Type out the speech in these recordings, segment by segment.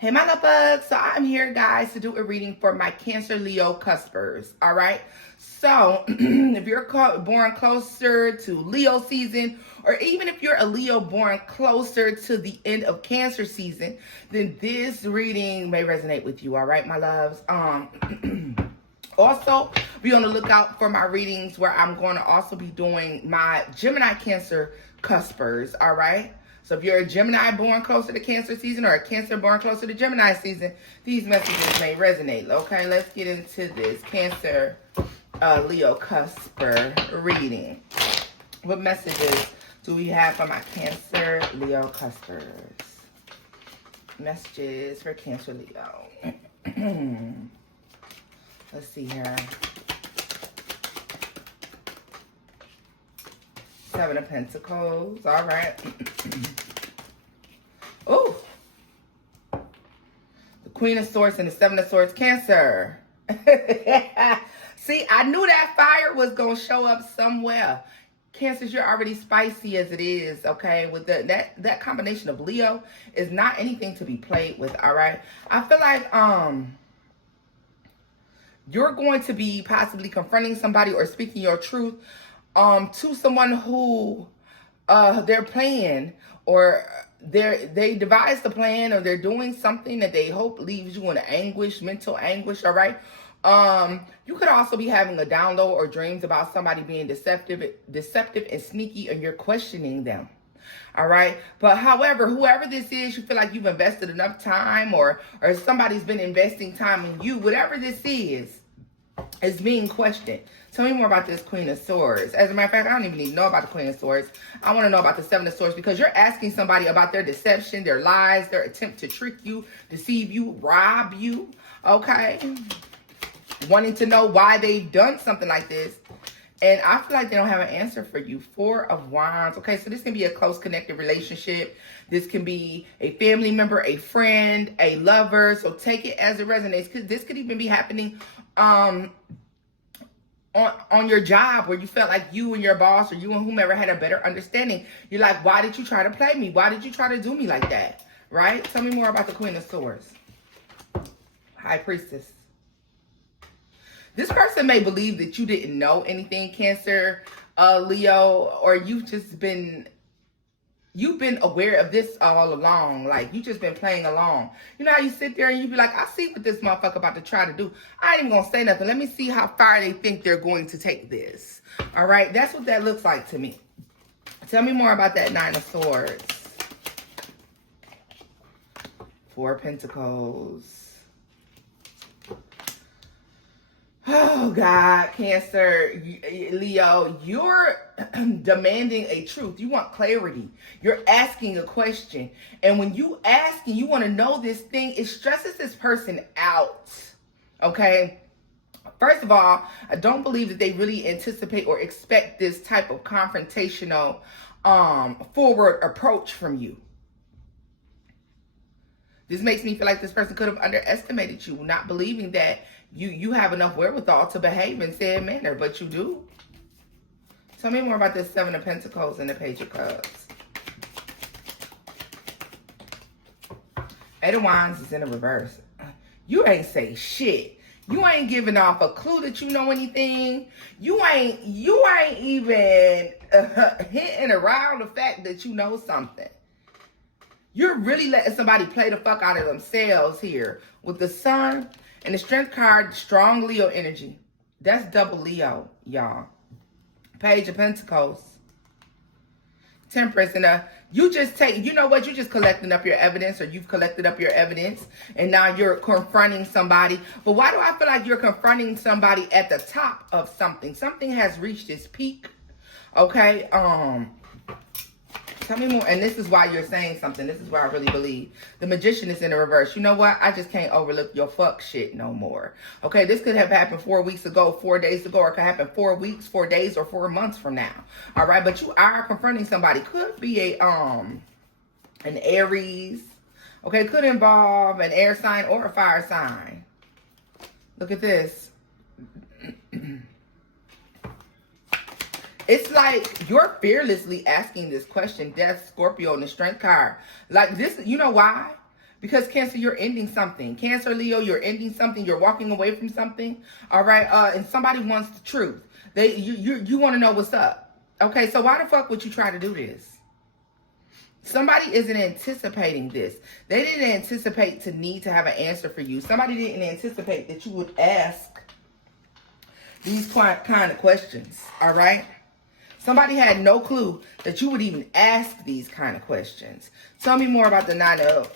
Hey, my love bugs. So I'm here, guys, to do a reading for my Cancer Leo Cuspers. All right. So if you're born closer to Leo season, or even if you're a Leo born closer to the end of Cancer season, then this reading may resonate with you. All right, my loves. Also, be on the lookout for my readings where I'm going to also be doing my Gemini Cancer Cuspers. All right. So if you're a Gemini born closer to Cancer season or a Cancer born closer to Gemini season, these messages may resonate. Okay, let's get into this Cancer Leo Cusper reading. What messages do we have for my Cancer Leo Cuspers? Messages for Cancer Leo. Let's see here. 7 of Pentacles. All right. Oh. The Queen of Swords and the 7 of Swords. Cancer. See, I knew that fire was going to show up somewhere. Cancers, you're already spicy as it is, okay? With that combination of Leo is not anything to be played with, all right? I feel like you're going to be possibly confronting somebody or speaking your truth to someone who they're playing, or they devised a plan, or they're doing something that they hope leaves you in anguish, mental anguish, all right? You could also be having a download or dreams about somebody being deceptive and sneaky, and you're questioning them. All right. But however, whoever this is, you feel like you've invested enough time, or somebody's been investing time in you. Whatever this is being questioned. Tell me more about this Queen of Swords. As a matter of fact, I don't even need to know about the Queen of Swords. I want to know about the 7 of Swords, because you're asking somebody about their deception, their lies, their attempt to trick you, deceive you, rob you. Okay. Wanting to know why they've done something like this. And I feel like they don't have an answer for you. 4 of Wands. Okay, so this can be a close connected relationship. This can be a family member, a friend, a lover. So take it as it resonates, because this could even be happening on your job, where you felt like you and your boss, or you and whomever, had a better understanding. You're like, why did you try to play me? Why did you try to do me like that? Right? Tell me more about the Queen of Swords. High Priestess. This person may believe that you didn't know anything, Cancer, Leo, or you've been aware of this all along. Like, you just been playing along. You know how you sit there and you be like, I see what this motherfucker about to try to do. I ain't even gonna say nothing. Let me see how far they think they're going to take this. All right, that's what that looks like to me. Tell me more about that 9 of Swords. 4 of Pentacles. Oh, God, Cancer, Leo, you're demanding a truth. You want clarity. You're asking a question. And when you ask and you want to know this thing, it stresses this person out, okay? First of all, I don't believe that they really anticipate or expect this type of confrontational forward approach from you. This makes me feel like this person could have underestimated you, not believing that you have enough wherewithal to behave in said manner, but you do. Tell me more about this 7 of Pentacles and the Page of Cups. 8 of Wands is in the reverse. You ain't say shit. You ain't giving off a clue that you know anything. You ain't even hinting around the fact that you know something. You're really letting somebody play the fuck out of themselves here. With the Sun and the Strength card, strong Leo energy. That's double Leo, y'all. Page of Pentacles. Temperance. And you just take, you know what? You're just collecting up your evidence, or you've collected up your evidence, and now you're confronting somebody. But why do I feel like you're confronting somebody at the top of something? Something has reached its peak. Okay? Tell me more. And this is why you're saying something. This is why I really believe. The Magician is in the reverse. You know what? I just can't overlook your fuck shit no more. Okay, this could have happened 4 weeks ago, 4 days ago, or it could happen 4 weeks, 4 days, or 4 months from now. All right, but you are confronting somebody. Could be an Aries. Okay, could involve an air sign or a fire sign. Look at this. It's like you're fearlessly asking this question. Death, Scorpio, and the Strength card. Like this, you know why? Because Cancer, you're ending something. Cancer, Leo, you're ending something. You're walking away from something. All right. And somebody wants the truth. You want to know what's up. Okay. So why the fuck would you try to do this? Somebody isn't anticipating this. They didn't anticipate to need to have an answer for you. Somebody didn't anticipate that you would ask these kind of questions. All right. Somebody had no clue that you would even ask these kind of questions. Tell me more about the 9 of...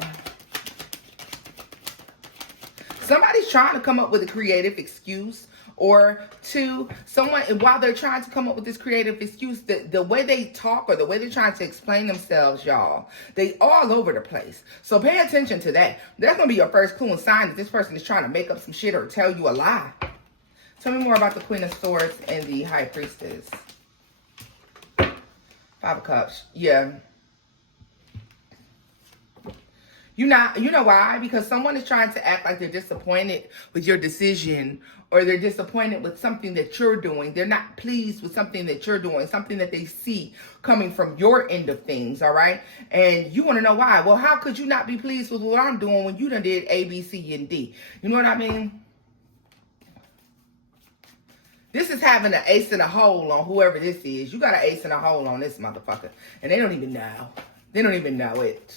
Somebody's trying to come up with a creative excuse, or two, someone, while they're trying to come up with this creative excuse, the way they talk or the way they're trying to explain themselves, y'all, they all over the place. So pay attention to that. That's going to be your first clue and sign that this person is trying to make up some shit or tell you a lie. Tell me more about the Queen of Swords and the High Priestess. 5 of Cups. Yeah. You know why? Because someone is trying to act like they're disappointed with your decision, or they're disappointed with something that you're doing. They're not pleased with something that you're doing, something that they see coming from your end of things, all right? And you want to know why. Well, how could you not be pleased with what I'm doing when you done did A, B, C, and D? You know what I mean? This is having an ace in a hole on whoever this is. You got an ace in a hole on this motherfucker. And they don't even know. They don't even know it.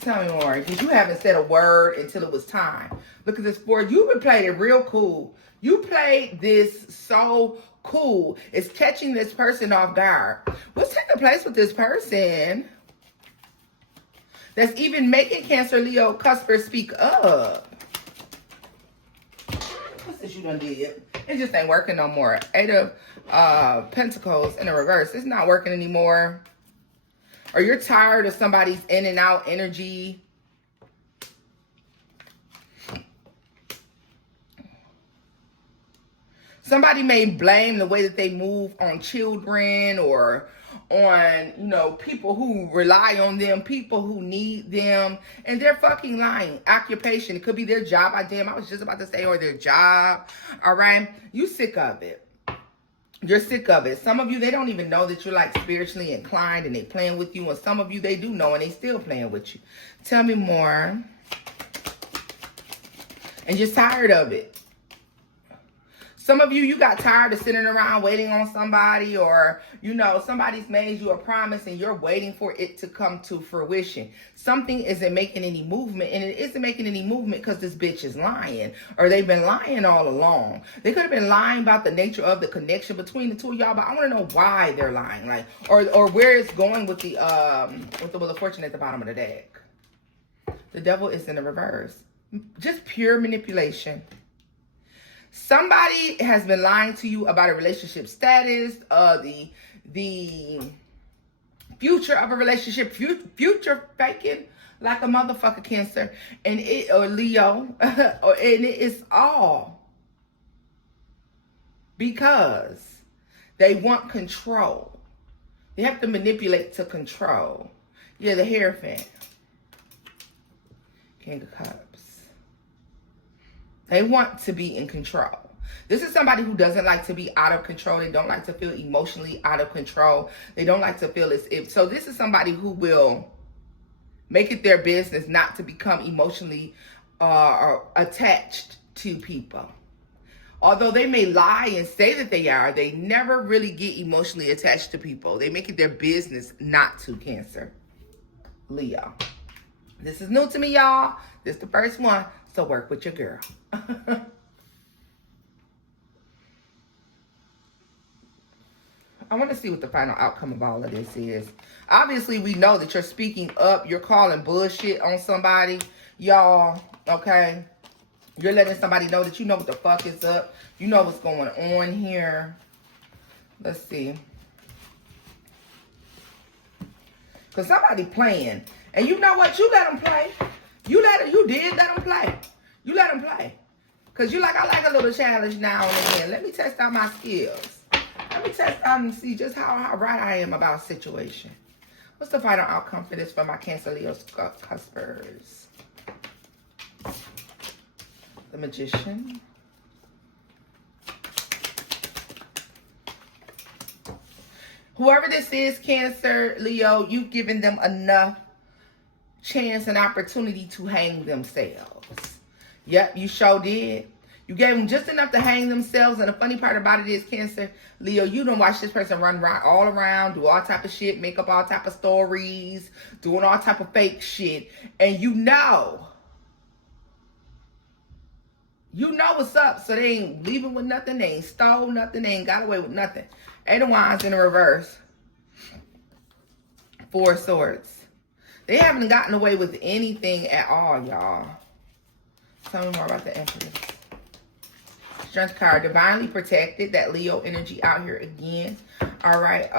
Tell me more, because you haven't said a word until it was time. Look at this board. You been playing it real cool. You played this so cool. It's catching this person off guard. What's taking place with this person that's even making Cancer, Leo, Cusper speak up? What's this you done did? It just ain't working no more. 8 of Pentacles in the reverse. It's not working anymore. Or you're tired of somebody's in and out energy. Somebody may blame the way that they move on children, or on, you know, people who rely on them, people who need them, and they're fucking lying. Occupation, it could be their job. I was just about to say, or their job. All right, you sick of it. You're sick of it. Some of you, they don't even know that you're like spiritually inclined and they playing with you. And some of you, they do know and they still playing with you. Tell me more. And you're tired of it. Some of you, you got tired of sitting around waiting on somebody, or, you know, somebody's made you a promise and you're waiting for it to come to fruition. Something isn't making any movement, and it isn't making any movement because this bitch is lying, or they've been lying all along. They could have been lying about the nature of the connection between the two of y'all, but I want to know why they're lying, like, or where it's going with the Wheel of Fortune at the bottom of the deck. The Devil is in the reverse. Just pure manipulation. Somebody has been lying to you about a relationship status, the future of a relationship, future faking like a motherfucker, Cancer, and it, or Leo, and it is all because they want control. They have to manipulate to control. Yeah, the Hierophant, King of Cups. They want to be in control. This is somebody who doesn't like to be out of control. They don't like to feel emotionally out of control. They don't like to feel as if. So this is somebody who will make it their business not to become emotionally attached to people. Although they may lie and say that they are, they never really get emotionally attached to people. They make it their business not to, Cancer, Leo. This is new to me, y'all. This is the first one. So work with your girl. I want to see what the final outcome of all of this is. Obviously, we know that you're speaking up. You're calling bullshit on somebody, y'all. Okay? You're letting somebody know that you know what the fuck is up. You know what's going on here. Let's see. Because somebody playing. And you know what? You let them play. You did let them play. You let them play. Because you like, I like a little challenge now and again. Let me test out my skills. Let me test out and see just how right I am about a situation. What's the final outcome for this for my Cancer, Leo, Cuspers? The Magician. Whoever this is, Cancer, Leo, you've given them enough chance and opportunity to hang themselves. Yep, you sure did. You gave them just enough to hang themselves. And the funny part about it is, Cancer, Leo, you don't watch this person run all around, do all type of shit, make up all type of stories, doing all type of fake shit. And you know what's up. So they ain't leaving with nothing. They ain't stole nothing. They ain't got away with nothing. Eight of Wands in the reverse. Four of Swords. They haven't gotten away with anything at all, y'all. Tell me more about the Empress. Strength card, divinely protected. That Leo energy out here again. All right.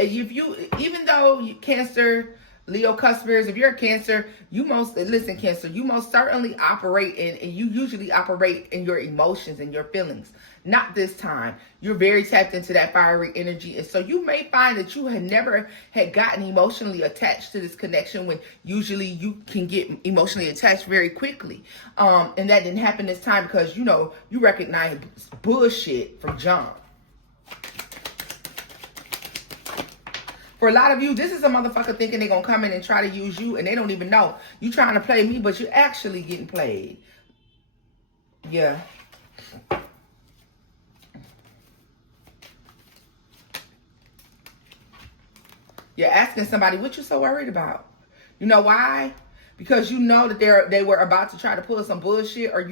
Even though you Cancer, Leo Cuspers, if you're a Cancer, Cancer, you most certainly operate and you usually operate in your emotions and your feelings. Not this time. You're very tapped into that fiery energy. And so you may find that you never had gotten emotionally attached to this connection, when usually you can get emotionally attached very quickly. And that didn't happen this time because, you recognize bullshit from jump. For a lot of you, this is a motherfucker thinking they're going to come in and try to use you, and they don't even know. You trying to play me, but you're actually getting played. Yeah. You're asking somebody, what you so worried about? You know why? Because you know that they were about to try to pull some bullshit, or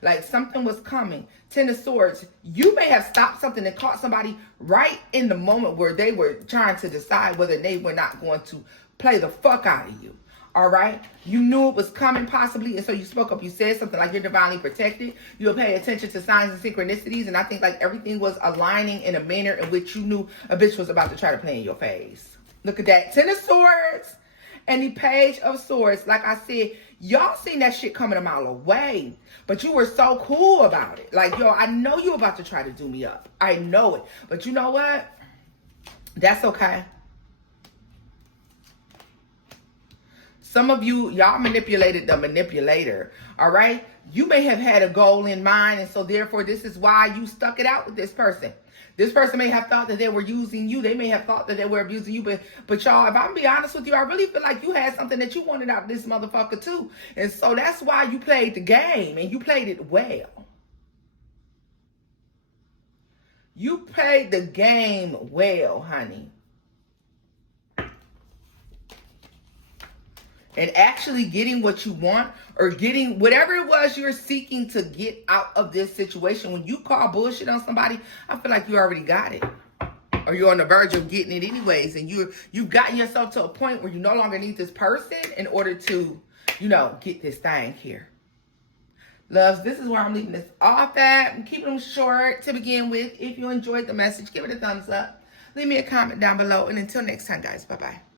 like something was coming. Ten of Swords. You may have stopped something and caught somebody right in the moment where they were trying to decide whether they were not going to play the fuck out of you. All right? You knew it was coming possibly, and so you spoke up. You said something like you're divinely protected. You'll pay attention to signs and synchronicities, and I think like everything was aligning in a manner in which you knew a bitch was about to try to play in your face. Look at that. Ten of Swords and the Page of Swords. Like I said, y'all seen that shit coming a mile away, but you were so cool about it. Like, yo, I know you about to try to do me up. I know it. But you know what? That's okay. Some of y'all manipulated the manipulator. All right? You may have had a goal in mind, and so therefore this is why you stuck it out with this person. This person may have thought that they were using you. They may have thought that they were abusing you. But y'all, if I'm be honest with you, I really feel like you had something that you wanted out of this motherfucker too. And so that's why you played the game, and you played it well. You played the game well, honey. And actually getting what you want, or getting whatever it was you're seeking to get out of this situation. When you call bullshit on somebody, I feel like you already got it. Or you're on the verge of getting it anyways. And you've gotten yourself to a point where you no longer need this person in order to, get this thing here. Loves, this is where I'm leaving this off at. I'm keeping them short to begin with. If you enjoyed the message, give it a thumbs up. Leave me a comment down below. And until next time, guys, bye-bye.